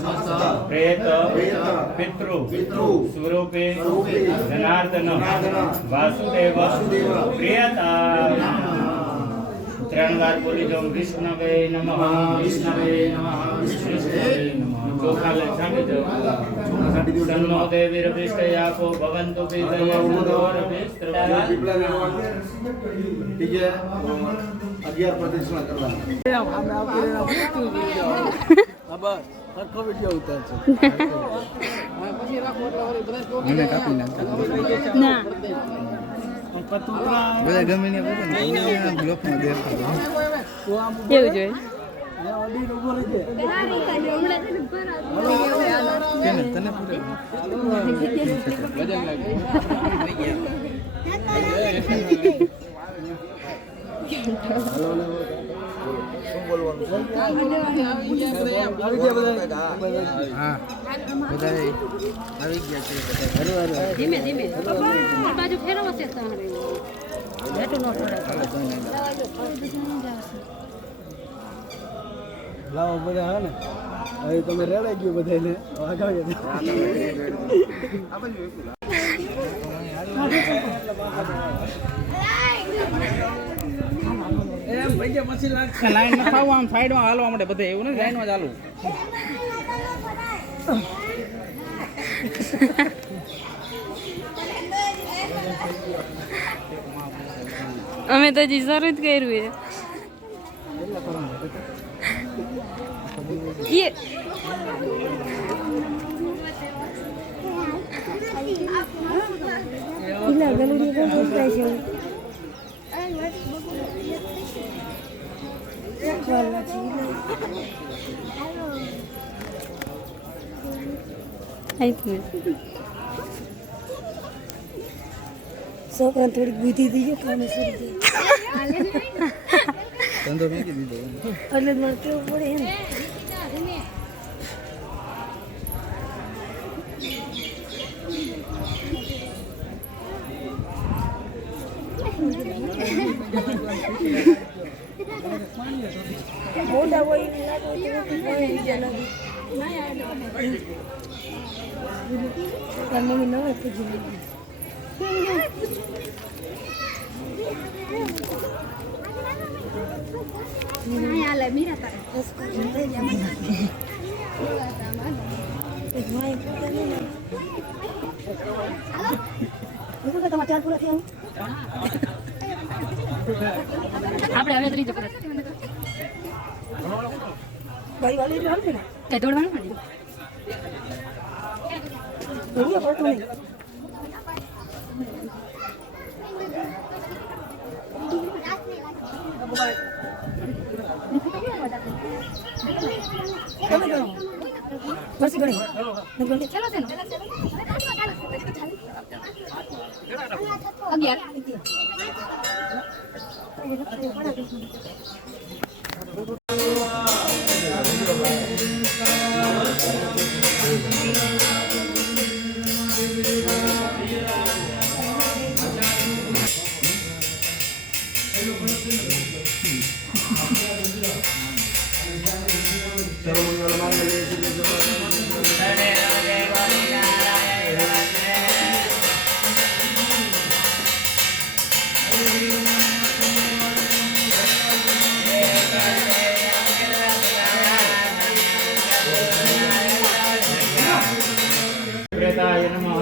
प्रेत पितृ स्वरूपे जनार्दन वासुदेव प्रियता त्रण बार बोली जाओ विष्णवे नमः विष्णवे नमः विष्णवे नमः चोखा ले छांटी दो सन्नो देवी रविष्टयाको भवन्तु विदयन्दोर विस्त्रदा ठीक है 11 प्रदक्षिणा करवाना हम आपके लिए पूछती अब સરખો વિડિયો ઉતારજો પછી રાખો એટલે બધા મને કાપી નાખ ના બધા ગમે ને બધા બ્લોકમાં દેખાય એવું જોઈએ ઓડી ઉભો રહેજે કેને તને પૂરે વજન લાગે શું બોલવાનું છે હા બધા આવી ગયા છે ધીમે ધીમે આ બાજુ ફેરવો છે તમારે બેઠું ન લાવો બધા હા ને હવે તમે રેડાઈ ગયો બધાને વાગાવ્યો એમ ભાઈ કે પછી લાગશે લાઈન ન થાવ આમ સાઈડમાં હાલવા માટે બધે એવું નથી લાઈનમાં ચાલુ અમે તો હજી શરૂ જ કર્યું છે છોકરા થોડી બુદ્ધિ દીજો કામ શરૂ ધંધો મેકી દીધો એટલે મને કેવું પડે એમ મોટા હોય મમ્મી નવા પૂછી તમારે પૂરા થયા આપણે હવે ત્રીજો કરે ભાઈ વાલી ને તે દોડવાનું ને દોડિયા પડતો નહીં બસ ગણી ચલો ચલો 11 प्रेताय नमः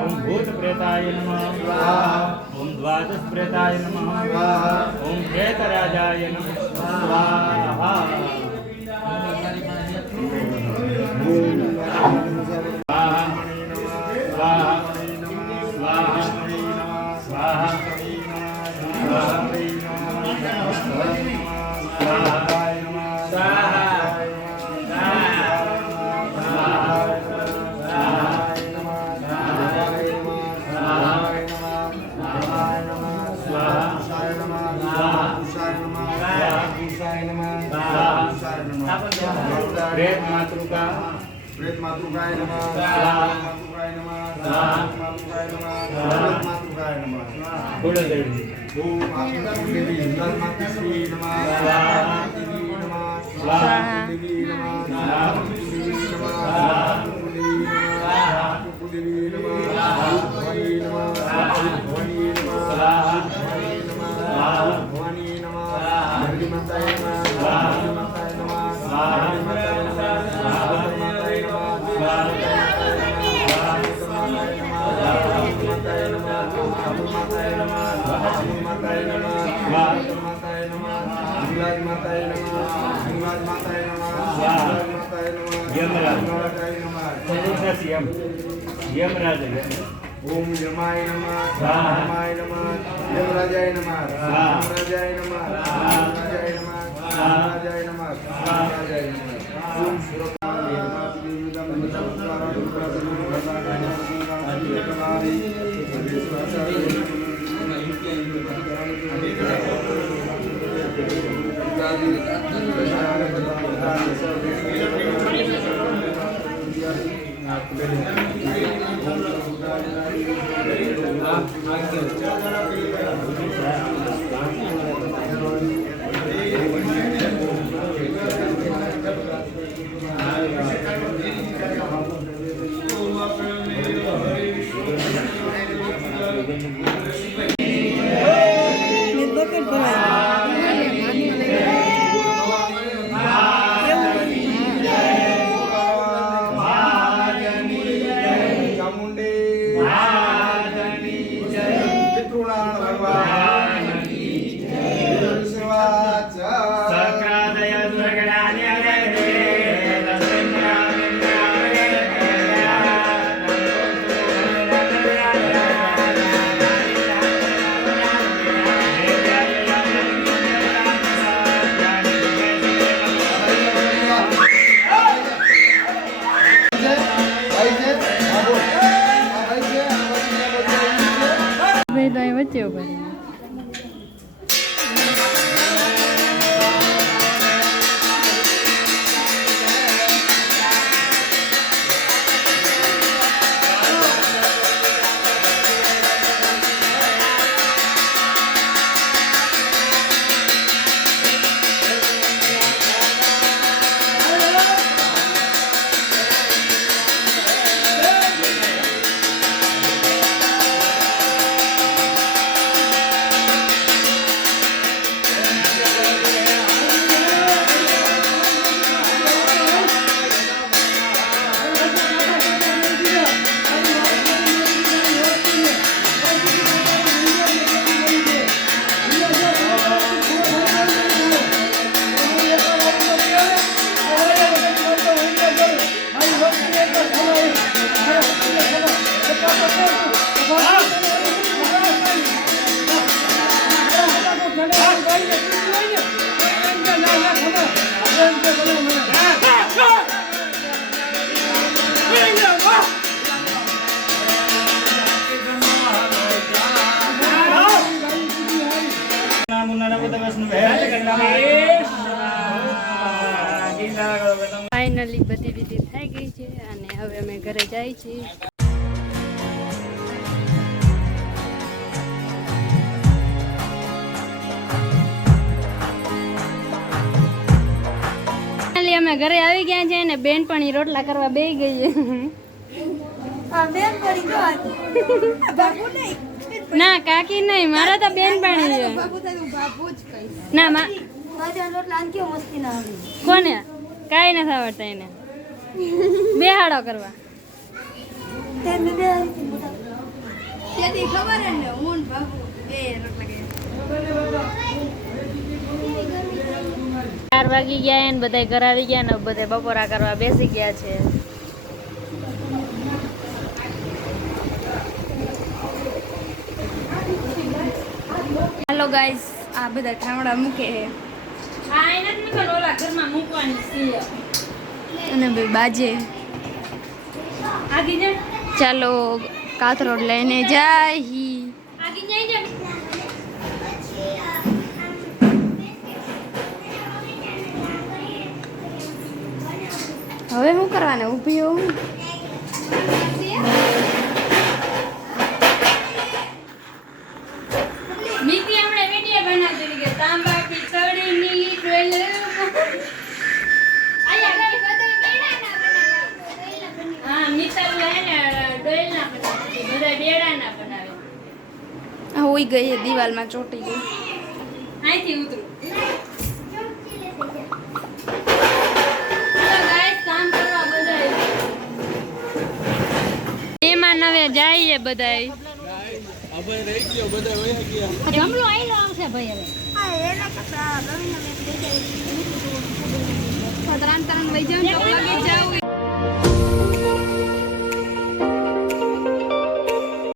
ओम भूत प्रेताय नमः ओम द्वादश प्रेताय नमः ओम प्रेतराजाय नमः स्वाहा प्रेत मातृका प्रेत मातृकाय नमः मातृकाय नमः मातृकाय नमः मातृकाय नमः बोलो देवी ओम मातृदेवी मातृश्री नमः स्वाहा देवी नमः स्वाहा देवी नमः માતાય નમઃ હિંગલાજ માતાય નમઃ હિંગલાજ માતાય નમઃ હિંગલાજ માતાય નમઃ હિંગલાજાય નમઃ યમરાજ ઓમ યમાય નમઃ યમાય નમઃ યમરાજાય નમઃ યમરાજાય નમઃ યમરાજાય નમઃ યમરાજાય નમઃ યમરાજાય નમઃ ઓમ ભાઈ તો અહીં વચ્ચે ઉભા રહ્યા. ફાઇનલી બધી વિધિ થઈ ગઈ છે અને હવે અમે ઘરે જાય છીએ. અમે ઘરે આવી ગયા છે ને બેનપણી રોટલા કરવા બેસી ગઈ છે. ના કાકી નહીં, મારા તો બેનપણી છે. ના કોને કાંઈ નથી આવડતા એને બેહાડો કરવા. ચાર વાગી ગયા ને બધા ઘર આવી ગયા ને બધા બપોરા કરવા બેસી ગયા છે. હેલો ગાઈસ, આ બધા ઠામડા મૂકે છે અને ભાઈ બાજે. ચાલો કાથરોડ લઈને જાય. હવે શું કરવાને ઊભી હોઉં. હોઈ ગઈ દિવાલમાં ચોટી ગઈ. અહીંથી ઉતરું. એમાં નવે જઈએ બધાય. ભાઈ રહી ગયો બધા વયા ગયા જમલો આયલો આવશે ભાઈ હવે ત્રણ ત્રણ વહી જાવ તો લાગી જાવ